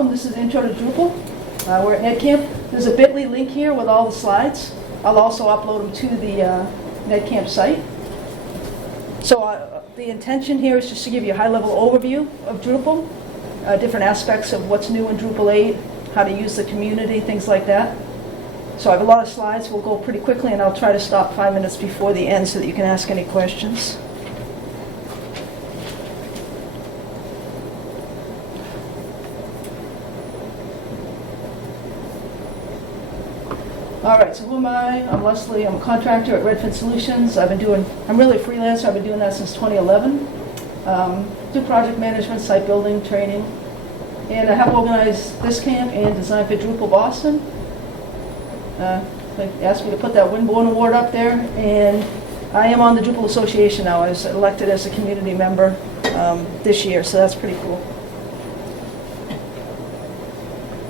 welcome. This is Intro to Drupal. We're at NEDCamp. There's a bit.ly link here with all the slides. I'll also upload them to the NEDCamp site. So the intention here is just to give you a high-level overview of Drupal, different aspects of what's new in Drupal 8, how to use the community, things like that. So I have a lot of slides. We'll go pretty quickly, and I'll try to stop 5 minutes before the end so that you can ask any questions. All right, so who am I? I'm Leslie. I'm a contractor at Redfin Solutions. I'm really a freelancer. I've been doing that since 2011. Do project management, site building, training. And I have organized this camp and Design for Drupal Boston. They asked me to put that Winborn Award up there. And I am on the Drupal Association now. I was elected as a community member this year, so that's pretty cool.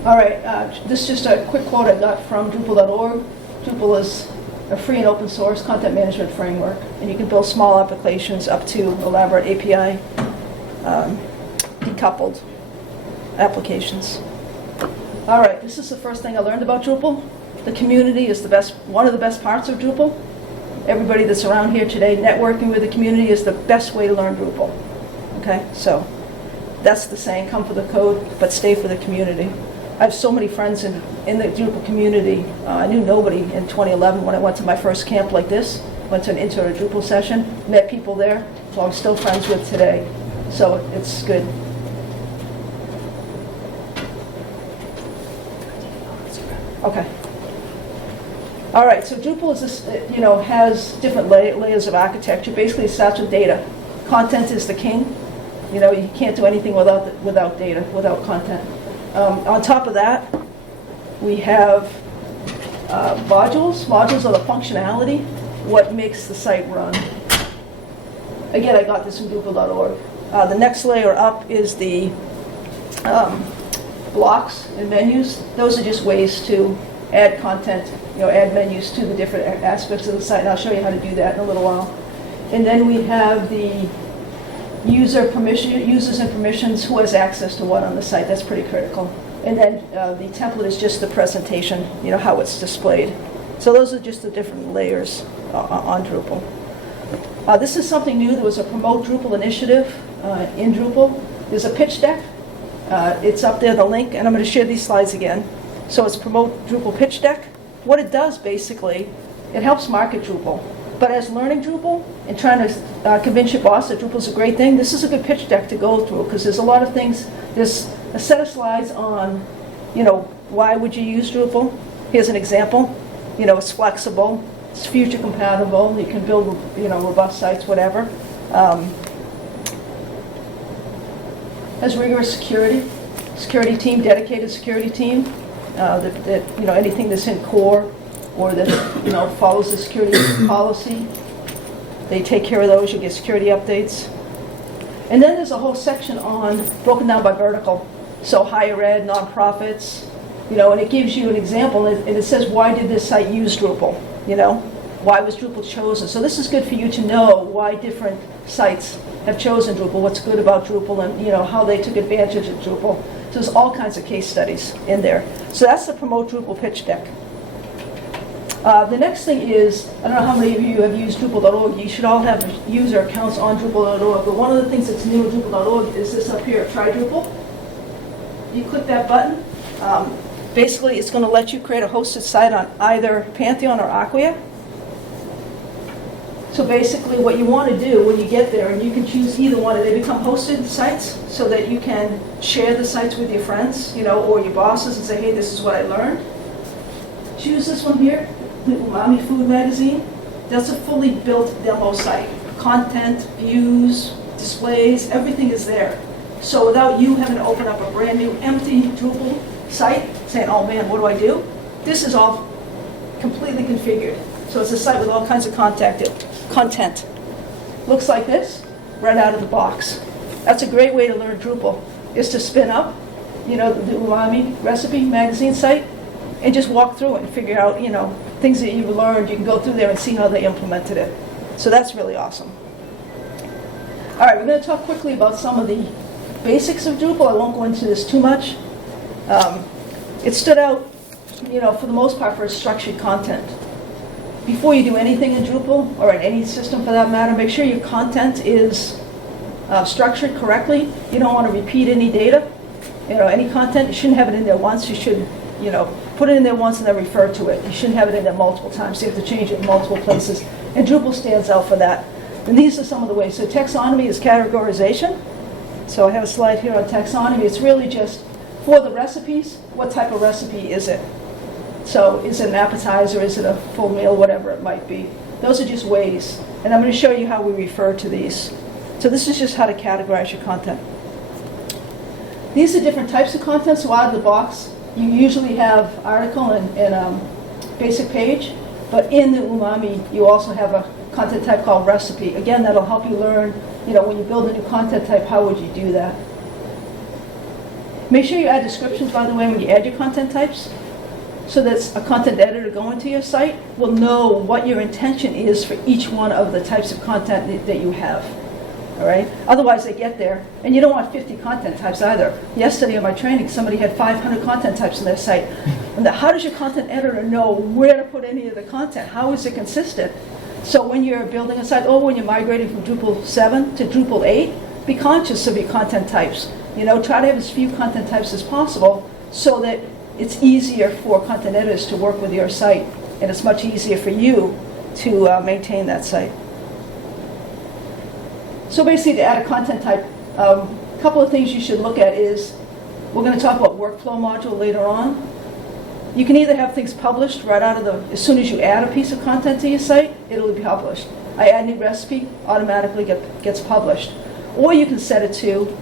All right, this is just a quick quote I got from Drupal.org. Drupal is a free and open source content management framework, and you can build small applications up to elaborate API decoupled applications. All right, this is the first thing I learned about Drupal. The community is one of the best parts of Drupal. Everybody that's around here today, networking with the community is the best way to learn Drupal. Okay, so that's the saying, come for the code, but stay for the community. I have so many friends in the Drupal community. I knew nobody in 2011 when I went to my first camp like this. Went to an Intro to Drupal session, met people there, who I'm still friends with today. So it's good. Okay. All right, so Drupal is this, has different layers of architecture. Basically, it starts with data. Content is the king. You can't do anything without data, without content. On top of that, we have modules. Modules are the functionality, what makes the site run. Again, I got this from Drupal.org. The next layer up is the blocks and menus. Those are just ways to add content, add menus to the different aspects of the site. And I'll show you how to do that in a little while. And then we have the users and permissions, who has access to what on the site. That's pretty critical. And then the template is just the presentation, how it's displayed. So those are just the different layers on Drupal. This is something new. There was a Promote Drupal initiative in Drupal. There's a pitch deck. It's up there, the link, and I'm going to share these slides again. So it's Promote Drupal pitch deck. What it does, basically, it helps market Drupal. But as learning Drupal and trying to convince your boss that Drupal is a great thing, this is a good pitch deck to go through, because there's a lot of things. There's a set of slides on, why would you use Drupal? Here's an example. It's flexible, it's future compatible, you can build, robust sites, whatever. Has rigorous security team, dedicated security team, anything that's in core or that follows the security policy, they take care of those. You get security updates. And then there's a whole section broken down by vertical. So higher ed, nonprofits, and it gives you an example, and it says, why did this site use Drupal? Why was Drupal chosen? So this is good for you to know why different sites have chosen Drupal, what's good about Drupal, and how they took advantage of Drupal. So there's all kinds of case studies in there. So that's the Promote Drupal pitch deck. The next thing is, I don't know how many of you have used Drupal.org. You should all have user accounts on Drupal.org. But one of the things that's new in Drupal.org is this up here, Try Drupal. You click that button. Basically, it's going to let you create a hosted site on either Pantheon or Acquia. So basically, what you want to do when you get there, and you can choose either one, and they become hosted sites so that you can share the sites with your friends, or your bosses, and say, hey, this is what I learned. Choose this one here. The Umami Food Magazine. That's a fully built demo site. Content, views, displays, everything is there. So without you having to open up a brand new empty Drupal site, saying, oh man, what do I do? This is all completely configured. So it's a site with all kinds of content. Looks like this, right out of the box. That's a great way to learn Drupal, is to spin up, the Umami Recipe Magazine site, and just walk through it and figure out, things that you've learned. You can go through there and see how they implemented it. So that's really awesome. All right, we're going to talk quickly about some of the basics of Drupal. I won't go into this too much. It stood out, for the most part, for its structured content. Before you do anything in Drupal, or in any system for that matter, make sure your content is structured correctly. You don't want to repeat any data, any content. You shouldn't have it in there once. You should, put it in there once and then refer to it. You shouldn't have it in there multiple times. You have to change it in multiple places. And Drupal stands out for that. And these are some of the ways. So taxonomy is categorization. So I have a slide here on taxonomy. It's really just for the recipes, what type of recipe is it? So is it an appetizer, is it a full meal, whatever it might be. Those are just ways. And I'm going to show you how we refer to these. So this is just how to categorize your content. These are different types of content. So out of the box, you usually have article and basic page. But in the umami, you also have a content type called recipe. Again, that'll help you learn, when you build a new content type, how would you do that? Make sure you add descriptions, by the way, when you add your content types, so that a content editor going to your site will know what your intention is for each one of the types of content that you have. All right? Otherwise, they get there, and you don't want 50 content types either. Yesterday in my training, somebody had 500 content types on their site. And how does your content editor know where to put any of the content? How is it consistent? So when you're building a site, or when you're migrating from Drupal 7 to Drupal 8, be conscious of your content types. Try to have as few content types as possible so that it's easier for content editors to work with your site, and it's much easier for you to maintain that site. So basically, to add a content type, a couple of things you should look at is, we're going to talk about workflow module later on. You can either have things published right out of as soon as you add a piece of content to your site, it'll be published. I add a new recipe, automatically gets published. Or you can set it to,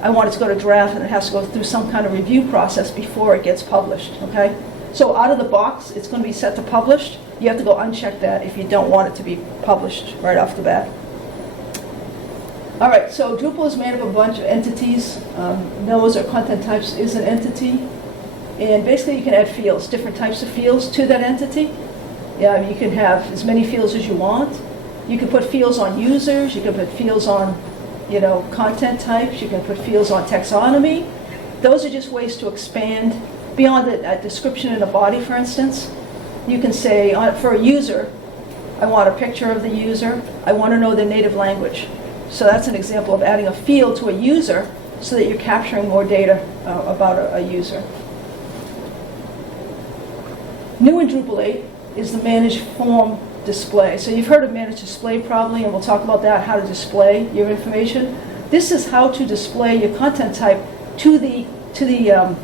I want it to go to draft and it has to go through some kind of review process before it gets published, okay? So out of the box, it's going to be set to published. You have to go uncheck that if you don't want it to be published right off the bat. All right, so Drupal is made of a bunch of entities. Those or content types is an entity. And basically you can add fields, different types of fields to that entity. Yeah, you can have as many fields as you want. You can put fields on users, you can put fields on content types, you can put fields on taxonomy. Those are just ways to expand beyond a description and a body, for instance. You can say, for a user, I want a picture of the user, I want to know their native language. So that's an example of adding a field to a user so that you're capturing more data about a user. New in Drupal 8 is the manage form display. So you've heard of manage display probably, and we'll talk about that, how to display your information. This is how to display your content type to the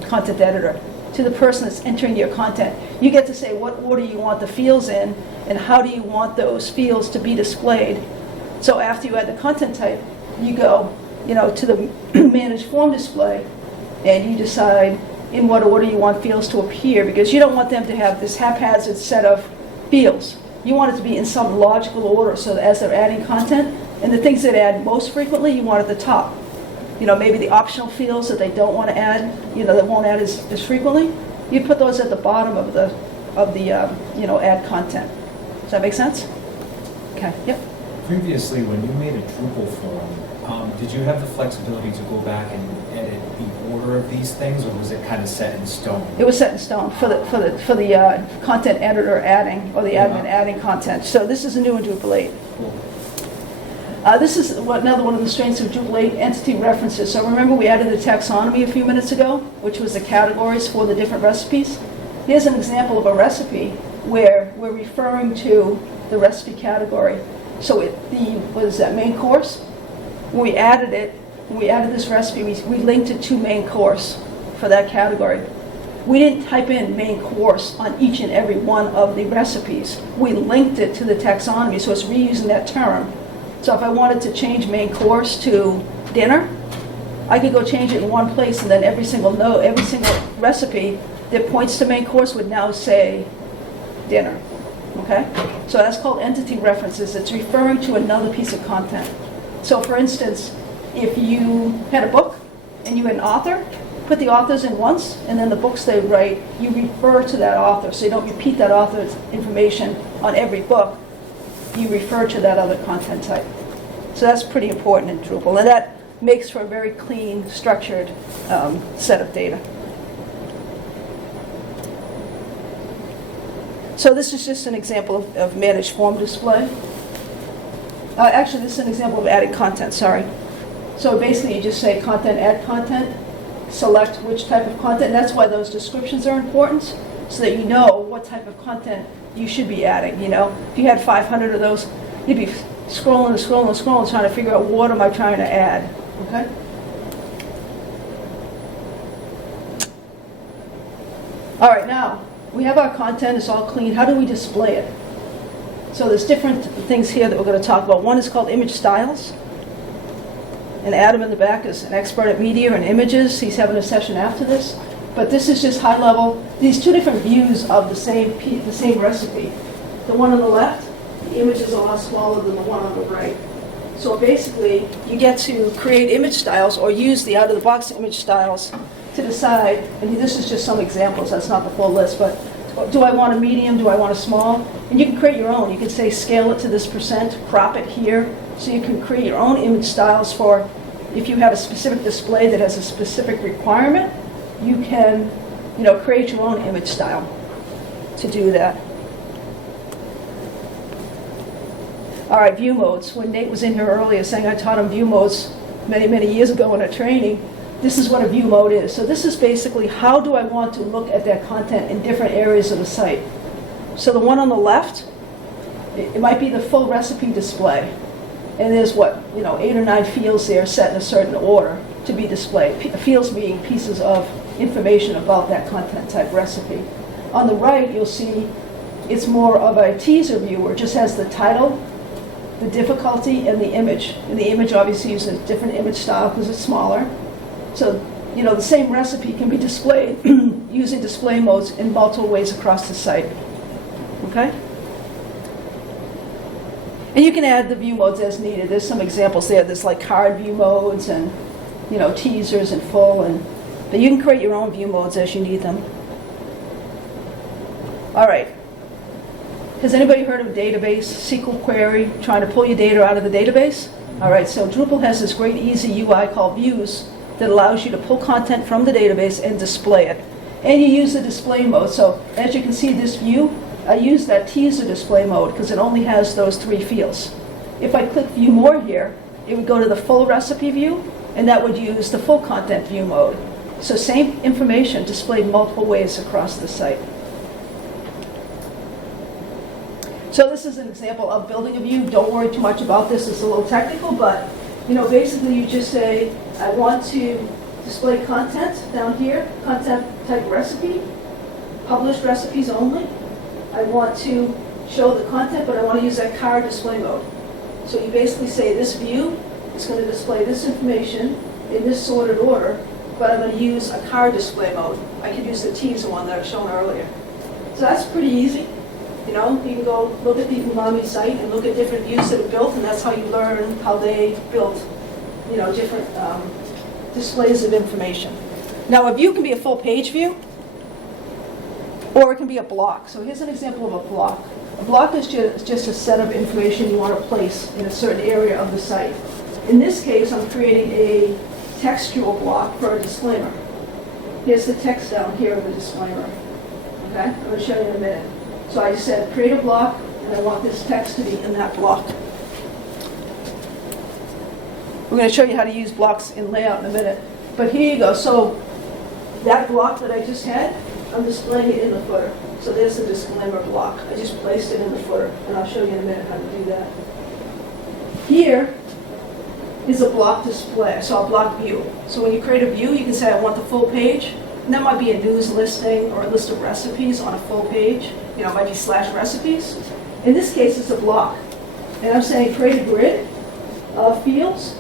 content editor, to the person that's entering your content. You get to say what order you want the fields in, and how do you want those fields to be displayed. So after you add the content type, you go to the manage form display, and you decide in what order you want fields to appear, because you don't want them to have this haphazard set of fields. You want it to be in some logical order, so that as they're adding content, and the things that add most frequently, you want at the top. Maybe the optional fields that they don't want to add, that won't add as frequently, you put those at the bottom of the add content. Does that make sense? Okay, yep. Previously, when you made a Drupal form, did you have the flexibility to go back and edit the order of these things, or was it kind of set in stone? It was set in stone for the content editor adding, or the admin adding content. So this is a new in Drupal 8. Cool. This is another one of the strengths of Drupal 8, entity references. So remember we added the taxonomy a few minutes ago, which was the categories for the different recipes. Here's an example of a recipe where we're referring to the recipe category. So what is that, main course? When we added this recipe, we linked it to main course for that category. We didn't type in main course on each and every one of the recipes. We linked it to the taxonomy, so it's reusing that term. So if I wanted to change main course to dinner, I could go change it in one place, and then every single recipe that points to main course would now say dinner. Okay? So that's called entity references. It's referring to another piece of content. So for instance, if you had a book and you had an author, put the authors in once, and then the books they write, you refer to that author. So you don't repeat that author's information on every book. You refer to that other content type. So that's pretty important in Drupal. And that makes for a very clean, structured set of data. So this is just an example of managed form display. Actually, this is an example of adding content, sorry. So basically, you just say content, add content, select which type of content. And that's why those descriptions are important, so that you know what type of content you should be adding. You know, if you had 500 of those, you'd be scrolling and scrolling and scrolling, trying to figure out what am I trying to add. Okay. All right, now we have our content. It's all clean. How do we display it? So there's different things here that we're going to talk about. One is called image styles. And Adam in the back is an expert at media and images. He's having a session after this. But this is just high level. These two different views of the same recipe. The one on the left, the image is a lot smaller than the one on the right. So basically, you get to create image styles or use the out-of-the-box image styles to decide, and this is just some examples, that's not the full list, but do I want a medium, do I want a small? And you can create your own. You can say scale it to this %, crop it here, so you can create your own image styles for, if you have a specific display that has a specific requirement, you can, create your own image style to do that. All right, view modes. When Nate was in here earlier saying I taught him view modes many, many years ago in a training, this is what a view mode is. So this is basically how do I want to look at that content in different areas of the site. So the one on the left, it might be the full recipe display. And there's 8 or 9 fields there set in a certain order to be displayed. Fields being pieces of information about that content type recipe. On the right, you'll see it's more of a teaser view where it just has the title, the difficulty, and the image. And the image obviously uses a different image style because it's smaller. So, the same recipe can be displayed using display modes in multiple ways across the site. Okay? And you can add the view modes as needed. There's some examples there. There's like card view modes and, teasers and full. But you can create your own view modes as you need them. All right. Has anybody heard of database, SQL query, trying to pull your data out of the database? All right, so Drupal has this great easy UI called Views that allows you to pull content from the database and display it. And you use the display mode. So as you can see, this view, I use that teaser display mode because it only has those 3 fields. If I click View More here, it would go to the full recipe view, and that would use the full content view mode. So same information displayed multiple ways across the site. So this is an example of building a view. Don't worry too much about this. It's a little technical, but basically you just say, I want to display content down here, content type recipe, published recipes only. I want to show the content, but I want to use that card display mode. So you basically say this view is going to display this information in this sorted order, but I'm going to use a card display mode. I could use the teaser one that I've shown earlier. So that's pretty easy. You can go look at the Umami site and look at different views that are built, and that's how you learn how they built, different displays of information. Now, a view can be a full page view, or it can be a block. So here's an example of a block. A block is just a set of information you want to place in a certain area of the site. In this case, I'm creating a textual block for a disclaimer. Here's the text down here of the disclaimer. Okay, I'm going to show you in a minute. So I just said create a block, and I want this text to be in that block. We're going to show you how to use blocks in layout in a minute. But here you go. So that block that I just had, I'm displaying it in the footer. So there's the disclaimer block. I just placed it in the footer, and I'll show you in a minute how to do that. Here is a block display, so a block view. So when you create a view, you can say I want the full page. And that might be a news listing or a list of recipes on a full page. It might be /recipes. In this case, it's a block. And I'm saying create a grid of fields,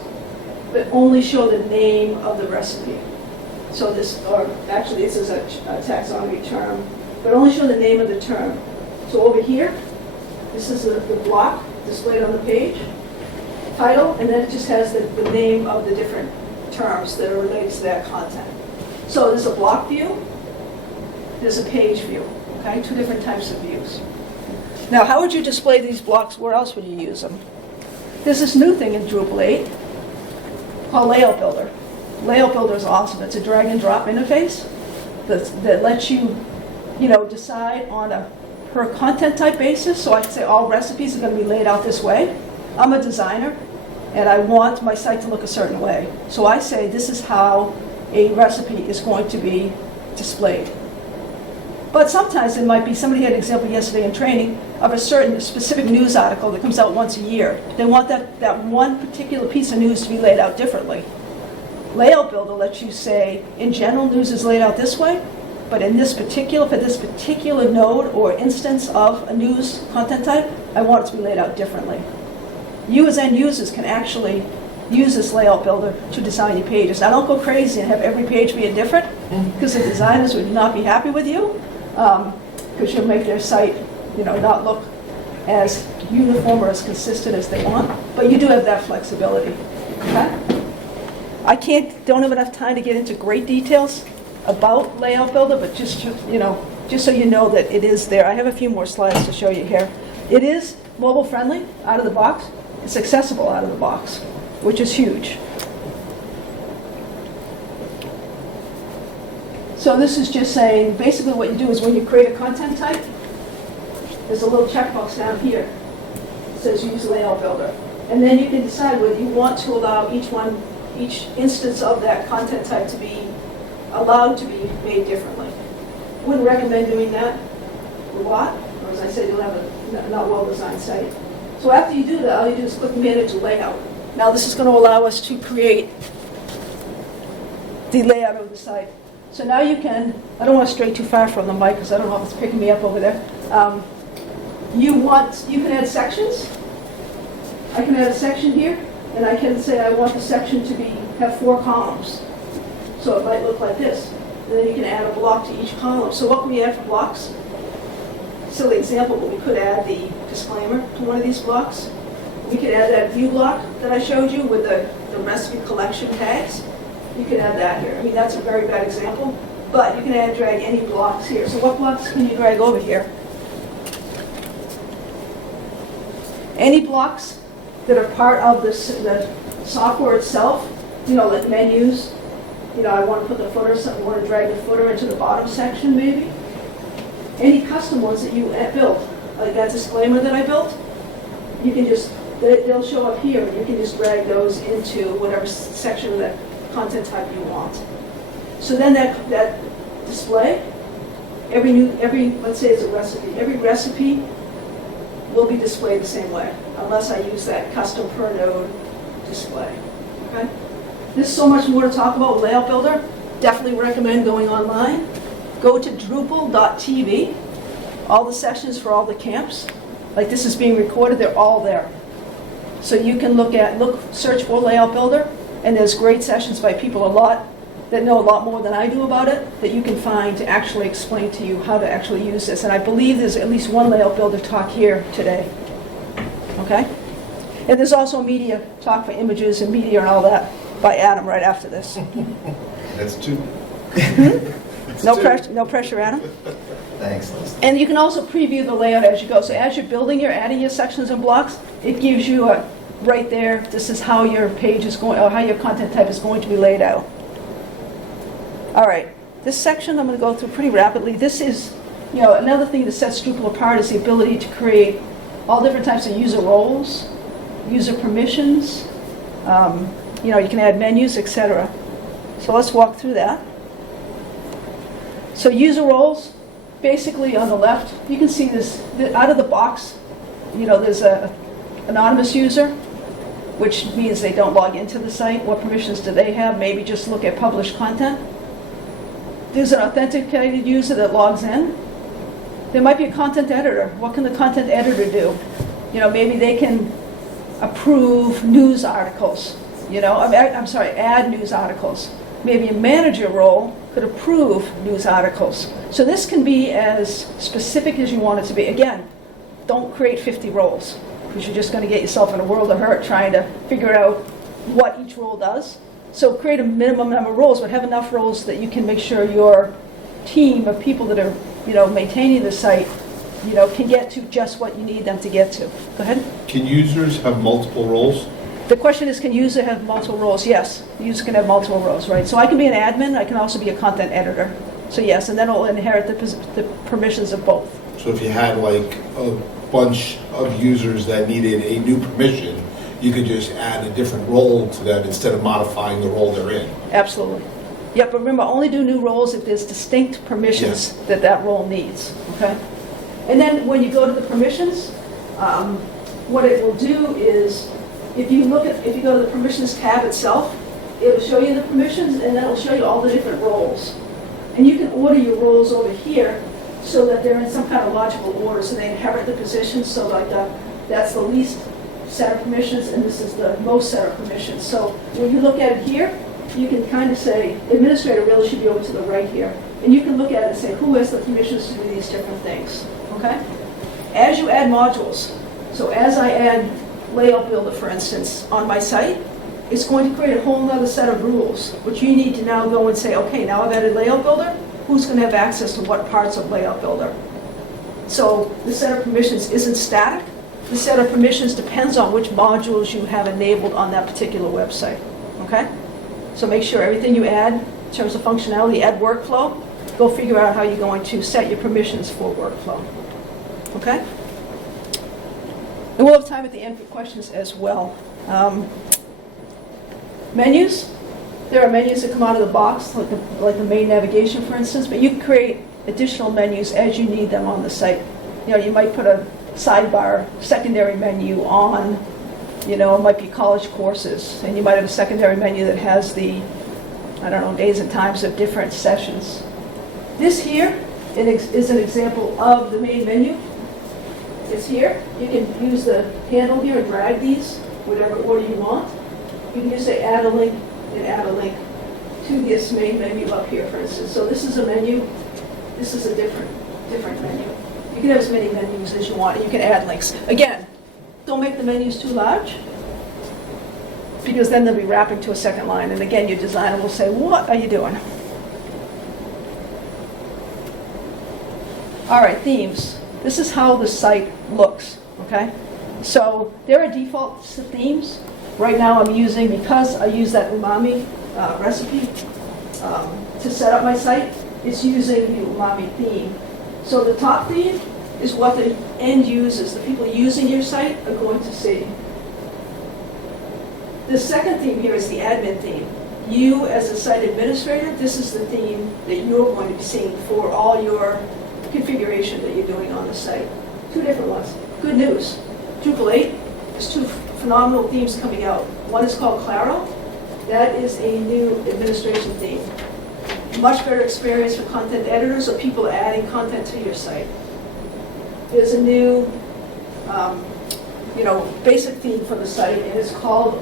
but only show the name of the recipe. So this is a taxonomy term, but only show the name of the term. So over here, this is the block displayed on the page, title, and then it just has the name of the different terms that are related to that content. So there's a block view, there's a page view, okay? 2 different types of views. Now, how would you display these blocks? Where else would you use them? There's this new thing in Drupal 8 called Layout Builder. Layout Builder is awesome. It's a drag and drop interface that lets you, decide on a per content type basis, so I can say all recipes are going to be laid out this way. I'm a designer, and I want my site to look a certain way. So I say this is how a recipe is going to be displayed. But sometimes it might be, somebody had an example yesterday in training of a certain specific news article that comes out once a year. They want that one particular piece of news to be laid out differently. Layout Builder lets you say, in general, news is laid out this way, but in this particular, for this particular node or instance of a news content type, I want it to be laid out differently. You as end users can actually use this Layout Builder to design your pages. Now don't go crazy and have every page be different, because the designers would not be happy with you, because you'll make their site, not look as uniform or as consistent as they want. But you do have that flexibility. Okay? I don't have enough time to get into great details about Layout Builder, but just so you know that it is there. I have a few more slides to show you here. It is mobile friendly out of the box. It's accessible out of the box, which is huge. So this is just saying, basically what you do is when you create a content type, there's a little checkbox down here. It says use Layout Builder. And then you can decide whether you want to allow each instance of that content type to be allowed to be made differently. Wouldn't recommend doing that a lot, or as I said, you'll have a not well-designed site. So after you do that, all you do is click Manage Layout. Now this is going to allow us to create the layout of the site. So now you can, I don't want to stray too far from the mic because I don't know if it's picking me up over there. You can add sections. I can add a section here, and I can say I want the section to have 4 columns. So it might look like this. And then you can add a block to each column. So what can we add for blocks? Silly example, but we could add the disclaimer to one of these blocks. We could add that view block that I showed you with the recipe collection tags. You can add that here. I mean, that's a very bad example, but you can drag any blocks here. So what blocks can you drag over here? Any blocks that are part of the software itself, like menus. I want to put the footer, I want to drag the footer into the bottom section maybe. Any custom ones that you built, like that disclaimer that I built, you can just, they'll show up here, and you can just drag those into whatever section of that content type you want. So then that display, let's say it's a recipe, every recipe will be displayed the same way, unless I use that custom per node display. Okay? There's so much more to talk about with Layout Builder. Definitely recommend going online. Go to Drupal.tv. All the sessions for all the camps, like this is being recorded, they're all there. So you can search for Layout Builder, and there's great sessions by people that know a lot more than I do about it, that you can find to actually explain to you how to actually use this. And I believe there's at least one Layout Builder talk here today. Okay? And there's also media talk for images and media and all that by Adam right after this. That's 2. No pressure, Adam. Thanks, Leslie. And you can also preview the layout as you go. So as you're building, you're adding your sections and blocks, it gives you right there, this is how your page is going, or how your content type is going to be laid out. All right, this section I'm going to go through pretty rapidly. This is, another thing that sets Drupal apart is the ability to create all different types of user roles, user permissions. You can add menus, etc. So let's walk through that. So user roles, basically on the left, you can see this out of the box. There's a anonymous user, which means they don't log into the site. What permissions do they have? Maybe just look at published content. There's an authenticated user that logs in. There might be a content editor. What can the content editor do? Maybe they can approve news articles. Add news articles. Maybe a manager role could approve news articles. So this can be as specific as you want it to be. Again, don't create 50 roles, because you're just going to get yourself in a world of hurt trying to figure out what each role does. So create a minimum number of roles, but have enough roles that you can make sure your team of people that are maintaining the site can get to just what you need them to get to. Go ahead. Can users have multiple roles? The question is, can user have multiple roles? Yes, the user can have multiple roles, right? So I can be an admin, I can also be a content editor. So yes, and then it'll inherit the permissions of both. So if you had like a bunch of users that needed a new permission, you could just add a different role to them instead of modifying the role they're in. Absolutely. Yep, but remember, only do new roles if there's distinct permissions that that role needs, okay? And then when you go to the permissions, what it will do is, if you go to the permissions tab itself, it will show you the permissions, and then it will show you all the different roles. And you can order your roles over here so that they're in some kind of logical order, so they inherit the positions, so like that's the least set of permissions, and this is the most set of permissions. So when you look at it here, you can kind of say, administrator really should be over to the right here. And you can look at it and say, who has the permissions to do these different things, okay? As you add modules, so as I add Layout Builder, for instance, on my site, it's going to create a whole other set of rules, which you need to now go and say, okay, now I've added Layout Builder, who's going to have access to what parts of Layout Builder? So the set of permissions isn't static. The set of permissions depends on which modules you have enabled on that particular website, okay? So make sure everything you add in terms of functionality, add workflow, go figure out how you're going to set your permissions for workflow, okay? And we'll have time at the end for questions as well. Menus, there are menus that come out of the box, like the main navigation, for instance, but you can create additional menus as you need them on the site. You know, you might put a sidebar, secondary menu on, you know, it might be college courses, and you might have a secondary menu that has the, I don't know, days and times of different sessions. This here is an example of the main menu. It's here. You can use the handle here and drag these, whatever order you want. You can just say add a link and add a link to this main menu up here, for instance. So this is a menu. This is a different menu. You can have as many menus as you want, and you can add links. Again, don't make the menus too large, because then they'll be wrapping to a second line. And again, your designer will say, what are you doing? All right, themes. This is how the site looks, okay? So there are default themes. Right now I'm using, because I use that umami recipe to set up my site, it's using the umami theme. So the top theme is what the end users, the people using your site, are going to see. The second theme here is the admin theme. You, as a site administrator, this is the theme that you're going to be seeing for all your configuration that you're doing on the site. Two different ones. Good news. Drupal 8, there's two phenomenal themes coming out. One is called Claro. That is a new administration theme. Much better experience for content editors or people adding content to your site. There's a new, basic theme for the site, and it's called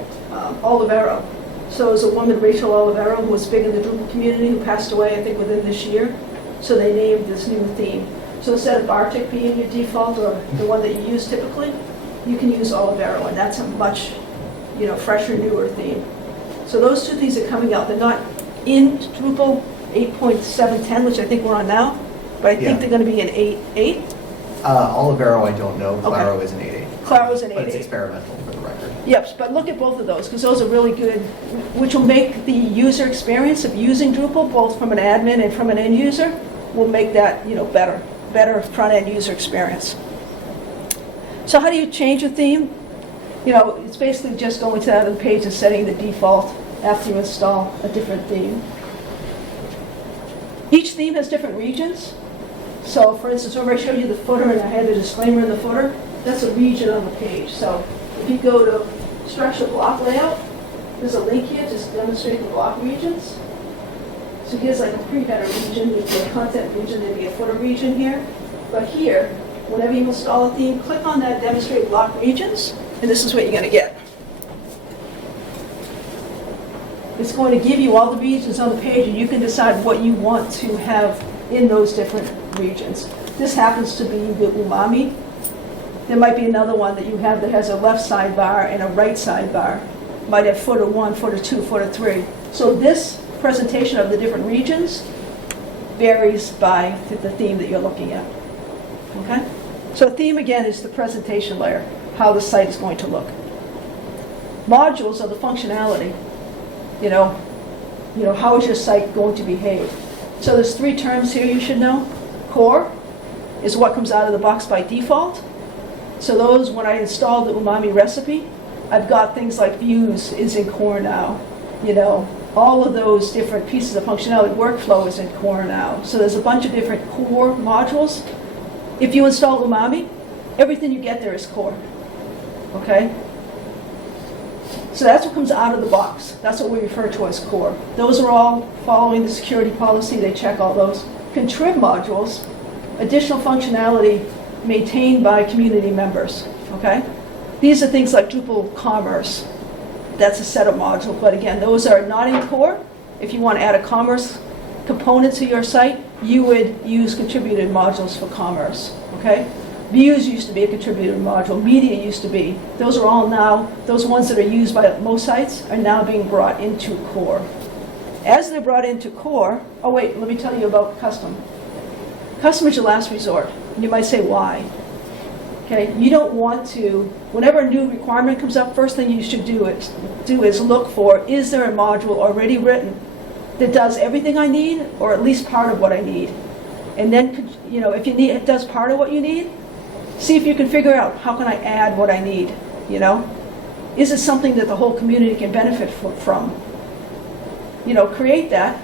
Olivero. So there's a woman, Rachel Olivero, who was big in the Drupal community, who passed away, I think, within this year. So they named this new theme. So instead of Bartik being your default, or the one that you use typically, you can use Olivero, and that's a much, fresher, newer theme. So those two things are coming out. They're not in Drupal 8.710, which I think we're on now, but I think they're going to be in 8.8. Olivero, I don't know. Claro is an 8.8. Claro is an 8.8. But it's experimental, for the record. Yep, but look at both of those, because those are really good, which will make the user experience of using Drupal, both from an admin and from an end user, will make that, better front-end user experience. So how do you change a theme? It's basically just going to that other page and setting the default after you install a different theme. Each theme has different regions. So, for instance, remember I showed you the footer and I had the disclaimer in the footer? That's a region on the page. So if you go to structure block layout, there's a link here to demonstrate the block regions. So here's like a pre-header region, there's a content region, there'd be a footer region here. But here, whenever you install a theme, click on that demonstrate block regions, and this is what you're going to get. It's going to give you all the regions on the page, and you can decide what you want to have in those different regions. This happens to be the umami. There might be another one that you have that has a left sidebar and a right sidebar. Might have footer 1, footer 2, footer 3. So this presentation of the different regions varies by the theme that you're looking at. Okay? So theme, again, is the presentation layer, how the site is going to look. Modules are the functionality. How is your site going to behave? So there's 3 terms here you should know. Core is what comes out of the box by default. So those, when I install the umami recipe, I've got things like views is in core now, you know, all of those different pieces of functionality. Workflow is in core now. So there's a bunch of different core modules. If you install umami, everything you get there is core, okay? So that's what comes out of the box. That's what we refer to as core. Those are all following the security policy. They check all those. Contrib modules, additional functionality maintained by community members, okay? These are things like Drupal Commerce. That's a set of modules, but again, those are not in core. If you want to add a commerce component to your site, you would use contributed modules for commerce, okay? Views used to be a contributed module. Media used to be. Those are all now, those ones that are used by most sites are now being brought into core. As they're brought into core, oh wait, let me tell you about custom. Custom is your last resort. And you might say, why? Okay, you don't want to, whenever a new requirement comes up, first thing you should do is look for, is there a module already written that does everything I need, or at least part of what I need? And then, you know, if it does part of what you need, see if you can figure out, how can I add what I need, you know? Is it something that the whole community can benefit from? You know, create that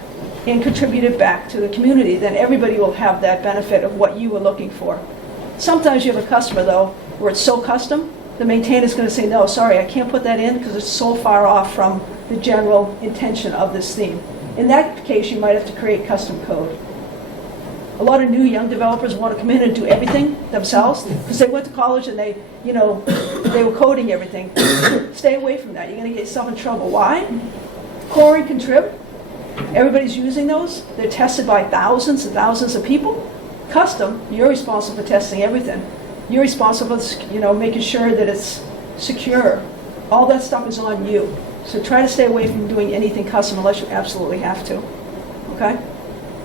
and contribute it back to the community. Then everybody will have that benefit of what you were looking for. Sometimes you have a customer, though, where it's so custom, the maintainer's going to say, no, sorry, I can't put that in because it's so far off from the general intention of this theme. In that case, you might have to create custom code. A lot of new young developers want to come in and do everything themselves because they went to college and they, you know, they were coding everything. Stay away from that. You're going to get yourself in trouble. Why? Core and contrib, everybody's using those. They're tested by thousands and thousands of people. Custom, you're responsible for testing everything. You're responsible for, you know, making sure that it's secure. All that stuff is on you. So try to stay away from doing anything custom unless you absolutely have to. Okay?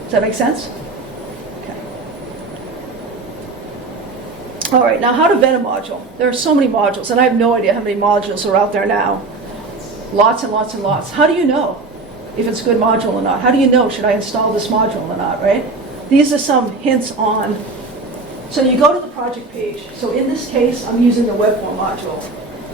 Does that make sense? Okay. All right, now how to vet a module. There are so many modules, and I have no idea how many modules are out there now. Lots and lots and lots. How do you know if it's a good module or not? How do you know, should I install this module or not, right? These are some hints on, so you go to the project page. So in this case, I'm using the web form module.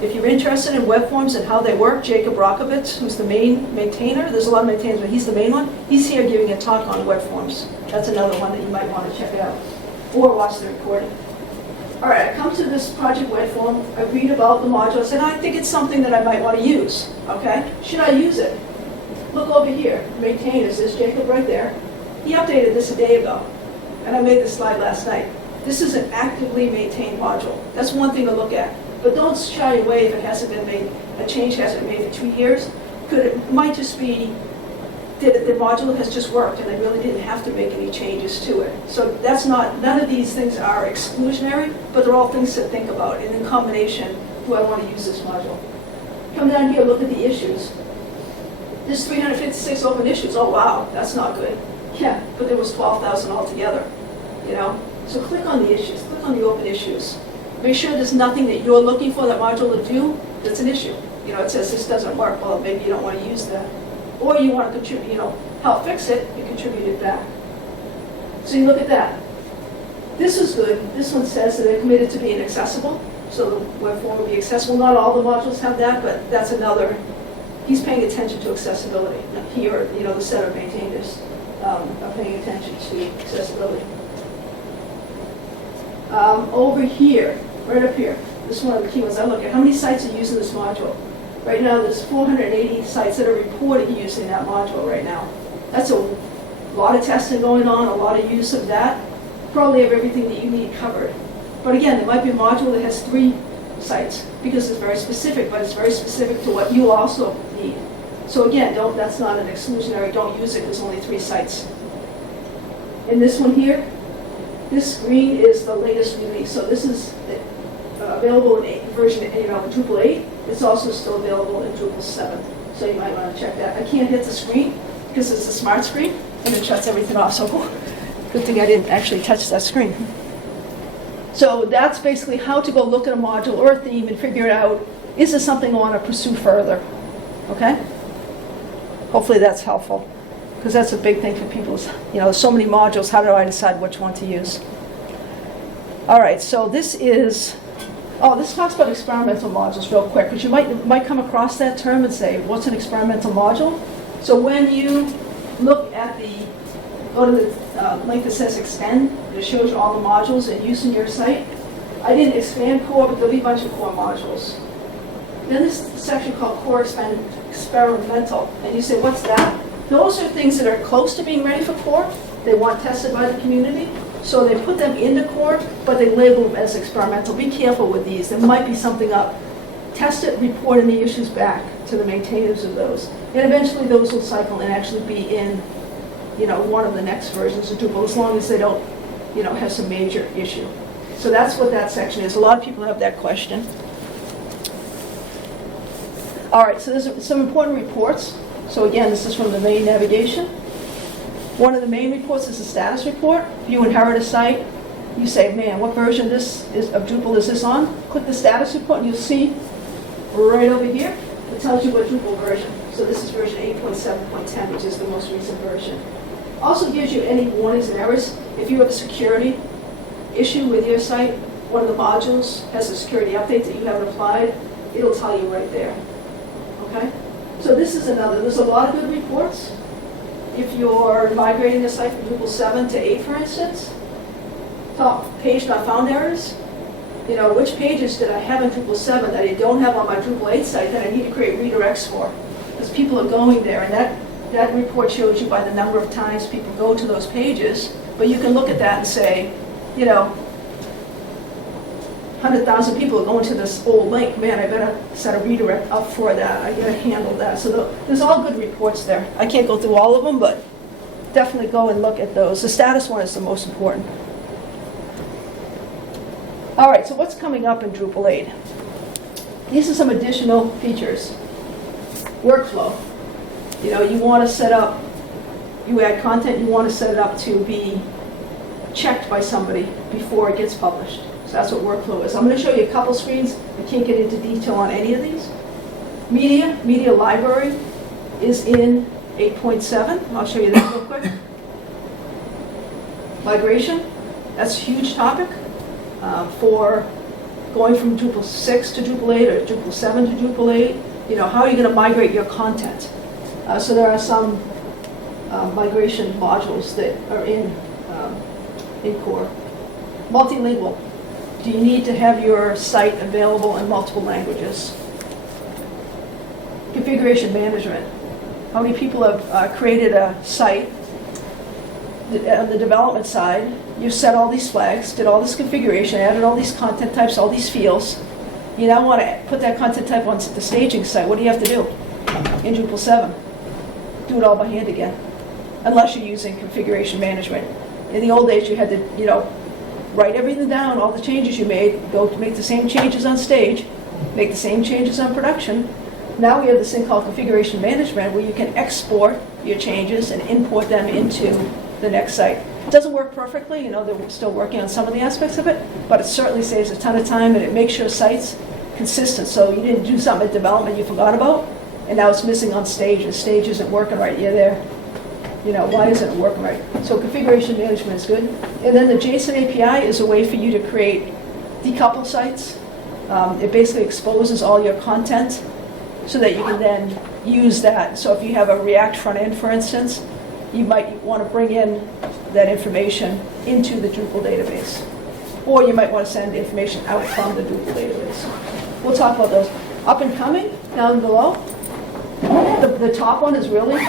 If you're interested in web forms and how they work, Jacob Rokovitz, who's the main maintainer, there's a lot of maintainers, but he's the main one, he's here giving a talk on web forms. That's another one that you might want to check out, or watch the recording. All right, I come to this project web form, I read about the module, I said, I think it's something that I might want to use, okay? Should I use it? Look over here, maintainers, there's Jacob right there. He updated this a day ago, and I made this slide last night. This is an actively maintained module. That's one thing to look at. But don't shy away if it hasn't been made, a change hasn't been made for 2 years. It might just be that the module has just worked, and I really didn't have to make any changes to it. So that's not, none of these things are exclusionary, but they're all things to think about. And in combination, do I want to use this module? Come down here, look at the issues. There's 356 open issues. Oh, wow, that's not good. Yeah, but there was 12,000 altogether, you know? So click on the issues, click on the open issues. Make sure there's nothing that you're looking for that module to do that's an issue. You know, it says this doesn't work, well, maybe you don't want to use that. Or you want to contribute, you know, help fix it, you contribute it back. So you look at that. This is good. This one says that they're committed to being accessible, so the web form will be accessible. Not all the modules have that, but that's another. He's paying attention to accessibility. He or, you know, the set of maintainers are paying attention to accessibility. Over here, right up here, this is one of the key ones I look at. How many sites are using this module? Right now, there's 480 sites that are reported using that module right now. That's a lot of testing going on, a lot of use of that. Probably have everything that you need covered. But again, there might be a module that has 3 sites because it's very specific, but it's very specific to what you also need. So again, that's not an exclusionary, don't use it, there's only 3 sites. And this one here, this green is the latest release. So this is available in version, you know, Drupal 8. It's also still available in Drupal 7. So you might want to check that. I can't hit the screen because it's a smart screen and it shuts everything off. So good thing I didn't actually touch that screen. So that's basically how to go look at a module or a theme and figure out, is this something I want to pursue further? Okay? Hopefully that's helpful, because that's a big thing for people. You know, there's so many modules, how do I decide which one to use? All right, so this is, this talks about experimental modules real quick, because you might come across that term and say, what's an experimental module? So when you look at go to the link that says extend, it shows you all the modules in use in your site. I didn't expand core, but there'll be a bunch of core modules. Then this section called core experimental, and you say, what's that? Those are things that are close to being ready for core. They want tested by the community, so they put them into core, but they label them as experimental. Be careful with these. There might be something up. Test it, report any issues back to the maintainers of those. And eventually those will cycle and actually be in, one of the next versions of Drupal, as long as they don't, have some major issue. So that's what that section is. A lot of people have that question. All right, so there's some important reports. So again, this is from the main navigation. One of the main reports is the status report. If you inherit a site, you say, man, what version of Drupal is this on? Click the status report and you'll see right over here, it tells you what Drupal version. So this is version 8.7.10, which is the most recent version. Also gives you any warnings and errors. If you have a security issue with your site, one of the modules has a security update that you haven't applied, it'll tell you right there. Okay? So this is there's a lot of good reports. If you're migrating a site from Drupal 7 to 8, for instance, top page not found errors, which pages did I have in Drupal 7 that I don't have on my Drupal 8 site that I need to create redirects for? Because people are going there, and that report shows you by the number of times people go to those pages, but you can look at that and say, 100,000 people are going to this old link. Man, I better set a redirect up for that. I gotta handle that. So there's all good reports there. I can't go through all of them, but definitely go and look at those. The status one is the most important. All right, so what's coming up in Drupal 8? These are some additional features. Workflow. You want to set up, you add content, you want to set it up to be checked by somebody before it gets published. So that's what workflow is. I'm going to show you a couple screens. I can't get into detail on any of these. Media library is in 8.7. I'll show you that real quick. Migration, that's a huge topic for going from Drupal 6 to Drupal 8 or Drupal 7 to Drupal 8. How are you going to migrate your content? So there are some migration modules that are in core. Multilingual. Do you need to have your site available in multiple languages? Configuration management. How many people have created a site on the development side? You set all these flags, did all this configuration, added all these content types, all these fields. You now want to put that content type on the staging site. What do you have to do in Drupal 7? Do it all by hand again, unless you're using configuration management. In the old days, you had to, write everything down, all the changes you made, go to make the same changes on stage, make the same changes on production. Now we have this thing called configuration management where you can export your changes and import them into the next site. It doesn't work perfectly, they're still working on some of the aspects of it, but it certainly saves a ton of time and it makes your sites consistent. So you didn't do something at development you forgot about, and now it's missing on stage. The stage isn't working right. You're there. Why isn't it working right? So configuration management is good. And then the JSON API is a way for you to create decouple sites. It basically exposes all your content so that you can then use that. So if you have a React front end, for instance, you might want to bring in that information into the Drupal database. Or you might want to send information out from the Drupal database. We'll talk about those. Up and coming, down below. The top one is really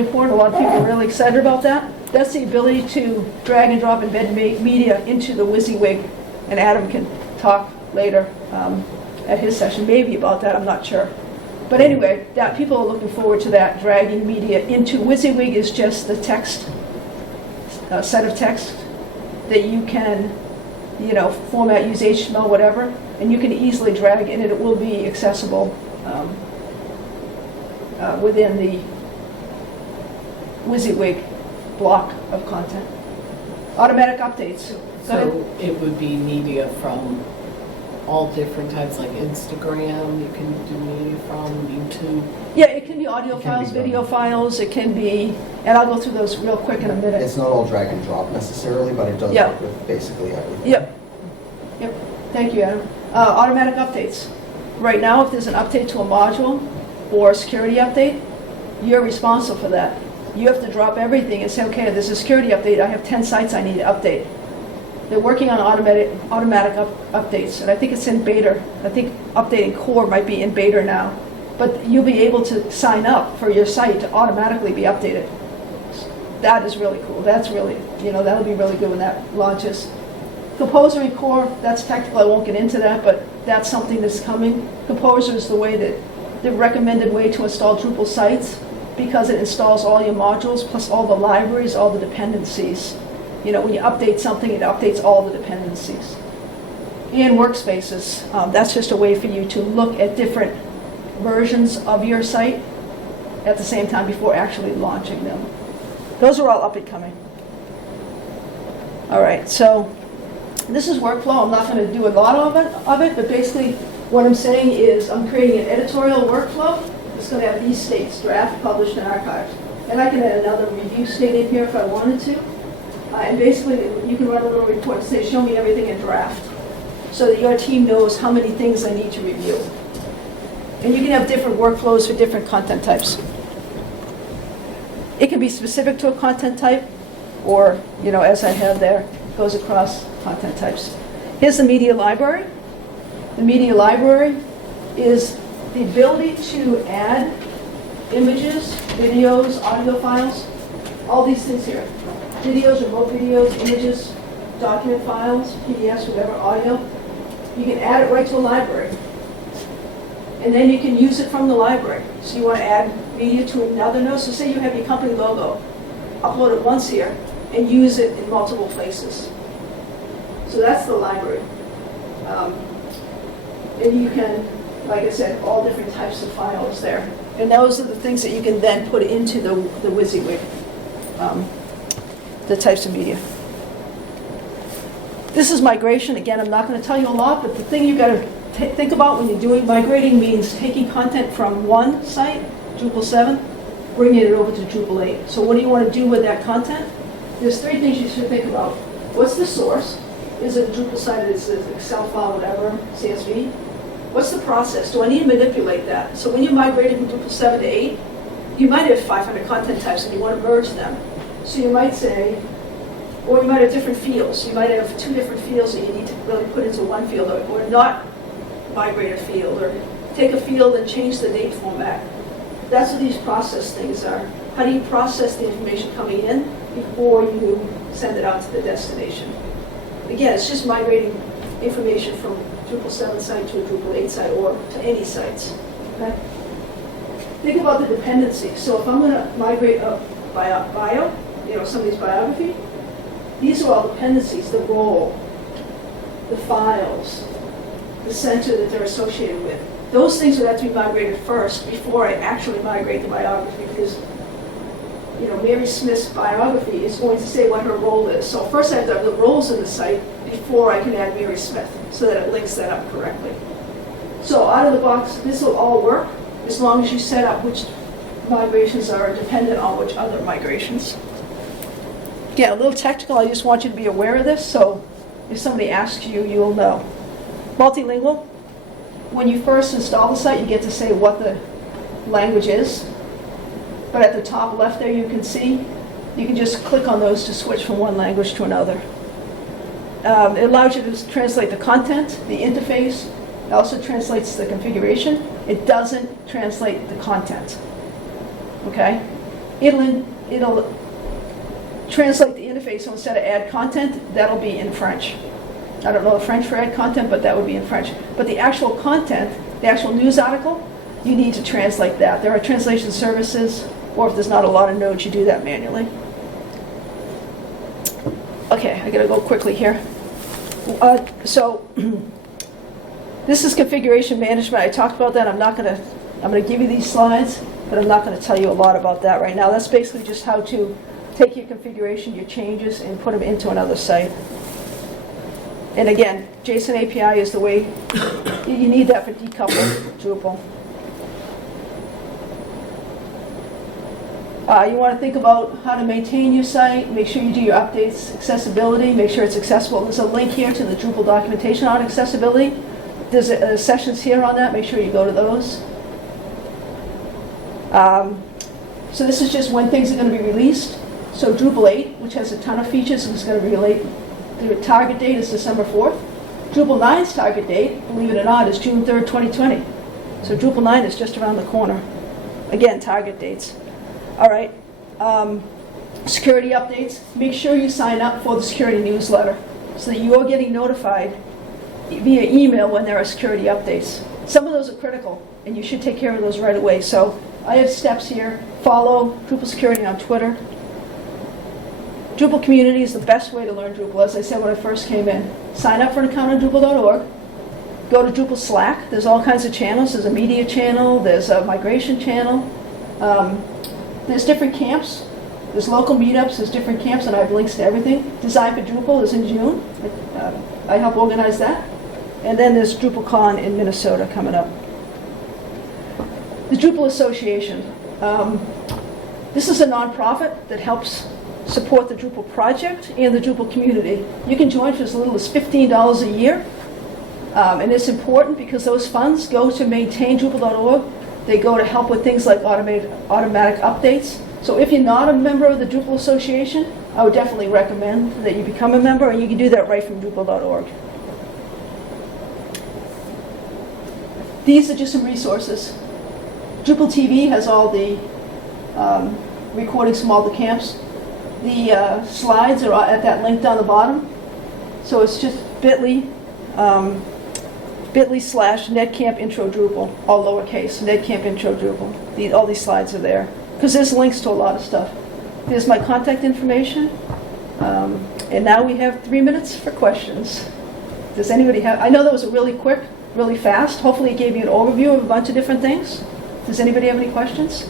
important. A lot of people are really excited about that. That's the ability to drag and drop embed media into the WYSIWYG, and Adam can talk later at his session maybe about that, I'm not sure. But anyway, that people are looking forward to that, dragging media into WYSIWYG is just the text, set of text that you can, format, use HTML, whatever, and you can easily drag in, and it will be accessible within the WYSIWYG block of content. Automatic updates. So it would be media from all different types, like Instagram, you can do media from YouTube. Yeah, it can be audio files, video files, it can be, and I'll go through those real quick in a minute. It's not all drag and drop necessarily, but it does work with basically everything. Yep. Yep, thank you, Adam. Automatic updates. Right now, if there's an update to a module or a security update, you're responsible for that. You have to drop everything and say, okay, there's a security update, I have 10 sites I need to update. They're working on automatic updates, and I think it's in beta. I think updating core might be in beta now. But you'll be able to sign up for your site to automatically be updated. That is really cool. That's really, that'll be really good when that launches. Composer in core, that's technical, I won't get into that, but that's something that's coming. Composer is the recommended way to install Drupal sites because it installs all your modules plus all the libraries, all the dependencies. When you update something, it updates all the dependencies. And workspaces, that's just a way for you to look at different versions of your site at the same time before actually launching them. Those are all up and coming. All right, so this is workflow. I'm not going to do a lot of it, but basically what I'm saying is I'm creating an editorial workflow. It's going to have these states: draft, published, and archived. And I can add another review state in here if I wanted to. And basically you can run a little report and say, show me everything in draft, so that your team knows how many things they need to review. And you can have different workflows for different content types. It can be specific to a content type, or, as I have there, goes across content types. Here's the media library. The media library is the ability to add images, videos, audio files, all these things here. Videos, remote videos, images, document files, PDFs, whatever, audio. You can add it right to a library. And then you can use it from the library. So you want to add media to another node. So say you have your company logo, upload it once here, and use it in multiple places. So that's the library. And you can, like I said, all different types of files there. And those are the things that you can then put into the WYSIWYG, the types of media. This is migration. Again, I'm not going to tell you a lot, but the thing you've got to think about when you're doing migrating means taking content from one site, Drupal 7, bringing it over to Drupal 8. So what do you want to do with that content? There's three things you should think about. What's the source? Is it a Drupal site? Is it an Excel file, whatever, CSV? What's the process? Do I need to manipulate that? So when you're migrating from Drupal 7 to 8, you might have 500 content types and you want to merge them. So you might say, or you might have different fields. You might have two different fields that you need to really put into one field, or not migrate a field, or take a field and change the date format. That's what these process things are. How do you process the information coming in before you send it out to the destination? Again, it's just migrating information from Drupal 7 site to a Drupal 8 site, or to any sites. Okay? Think about the dependencies. So if I'm going to migrate a bio, somebody's biography, these are all dependencies: the role, the files, the center that they're associated with. Those things would have to be migrated first before I actually migrate the biography, because Mary Smith's biography is going to say what her role is. So first I have to have the roles in the site before I can add Mary Smith, so that it links that up correctly. So out of the box, this will all work as long as you set up which migrations are dependent on which other migrations. Yeah, a little technical, I just want you to be aware of this, so if somebody asks you, you'll know. Multilingual. When you first install the site, you get to say what the language is. But at the top left there, you can see, you can just click on those to switch from one language to another. It allows you to translate the content, the interface. It also translates the configuration. It doesn't translate the content. Okay? It'll translate the interface, so instead of add content, that'll be in French. I don't know the French for add content, but that would be in French. But the actual content, the actual news article, you need to translate that. There are translation services, or if there's not a lot of nodes, you do that manually. Okay, I gotta go quickly here. So this is configuration management. I talked about that. I'm gonna give you these slides, but I'm not gonna tell you a lot about that right now. That's basically just how to take your configuration, your changes, and put them into another site. And again, JSON API is the way you need that for decoupling Drupal. You want to think about how to maintain your site, make sure you do your updates, accessibility, make sure it's accessible. There's a link here to the Drupal documentation on accessibility. There's sessions here on that, make sure you go to those. So this is just when things are going to be released. So Drupal 8, which has a ton of features, is going to be released. The target date is December 4th. Drupal 9's target date, believe it or not, is June 3rd, 2020. So Drupal 9 is just around the corner. Again, target dates. All right. Security updates. Make sure you sign up for the security newsletter so that you're getting notified via email when there are security updates. Some of those are critical, and you should take care of those right away. So I have steps here. Follow Drupal Security on Twitter. Drupal Community is the best way to learn Drupal, as I said when I first came in. Sign up for an account on Drupal.org. Go to Drupal Slack. There's all kinds of channels. There's a media channel. There's a migration channel. There's different camps. There's local meetups. There's different camps, and I have links to everything. Design for Drupal is in June. I help organize that. And then there's DrupalCon in Minnesota coming up. The Drupal Association. This is a nonprofit that helps support the Drupal project and the Drupal community. You can join for as little as $15 a year. And it's important because those funds go to maintain Drupal.org. They go to help with things like automatic updates. So if you're not a member of the Drupal Association, I would definitely recommend that you become a member, and you can do that right from Drupal.org. These are just some resources. Drupal TV has all the recordings from all the camps. The slides are at that link down the bottom. So it's just bit.ly/NEDCamp intro Drupal, all lowercase, NEDCamp intro Drupal. All these slides are there, because there's links to a lot of stuff. There's my contact information. And now we have 3 minutes for questions. Does anybody have, I know that was a really quick, really fast. Hopefully it gave you an overview of a bunch of different things. Does anybody have any questions?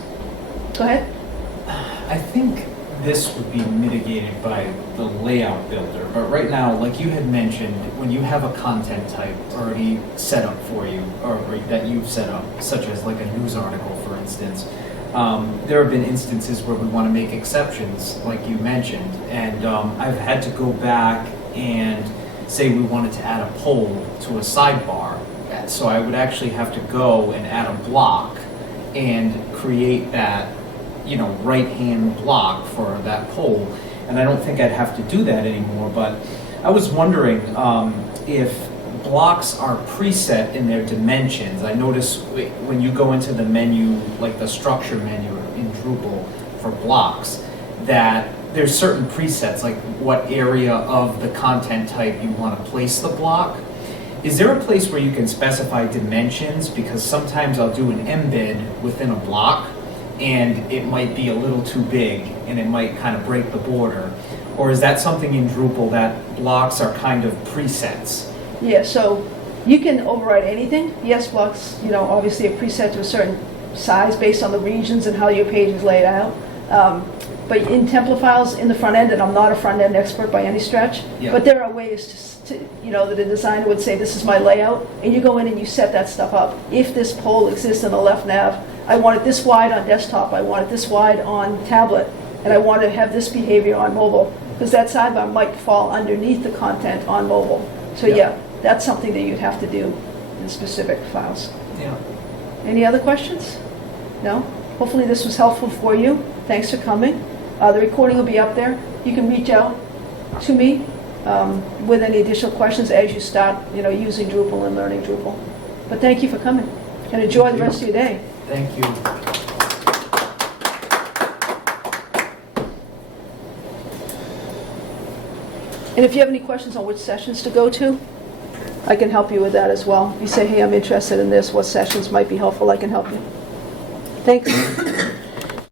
Go ahead. I think this would be mitigated by the layout builder, but right now, like you had mentioned, when you have a content type already set up for you, or that you've set up, such as like a news article, for instance, there have been instances where we want to make exceptions, like you mentioned, and I've had to go back and say we wanted to add a poll to a sidebar, so I would actually have to go and add a block and create that, you know, right-hand block for that poll, and I don't think I'd have to do that anymore. But I was wondering if blocks are preset in their dimensions. I notice when you go into the menu, like the structure menu in Drupal for blocks, that there's certain presets, like what area of the content type you want to place the block. Is there a place where you can specify dimensions? Because sometimes I'll do an embed within a block, and it might be a little too big, and it might kind of break the border. Or is that something in Drupal that blocks are kind of presets? Yeah, so you can override anything. Yes, blocks, you know, obviously a preset to a certain size based on the regions and how your page is laid out. But in template files in the front end, and I'm not a front end expert by any stretch, but there are ways to, you know, that a designer would say, this is my layout, and you go in and you set that stuff up. If this poll exists in the left nav, I want it this wide on desktop, I want it this wide on tablet, and I want to have this behavior on mobile, because that sidebar might fall underneath the content on mobile. So yeah, that's something that you'd have to do in specific files. Yeah. Any other questions? No? Hopefully this was helpful for you. Thanks for coming. The recording will be up there. You can reach out to me with any additional questions as you start, you know, using Drupal and learning Drupal. But thank you for coming, and enjoy the rest of your day. Thank you. And if you have any questions on which sessions to go to, I can help you with that as well. If you say, hey, I'm interested in this, what sessions might be helpful, I can help you. Thanks.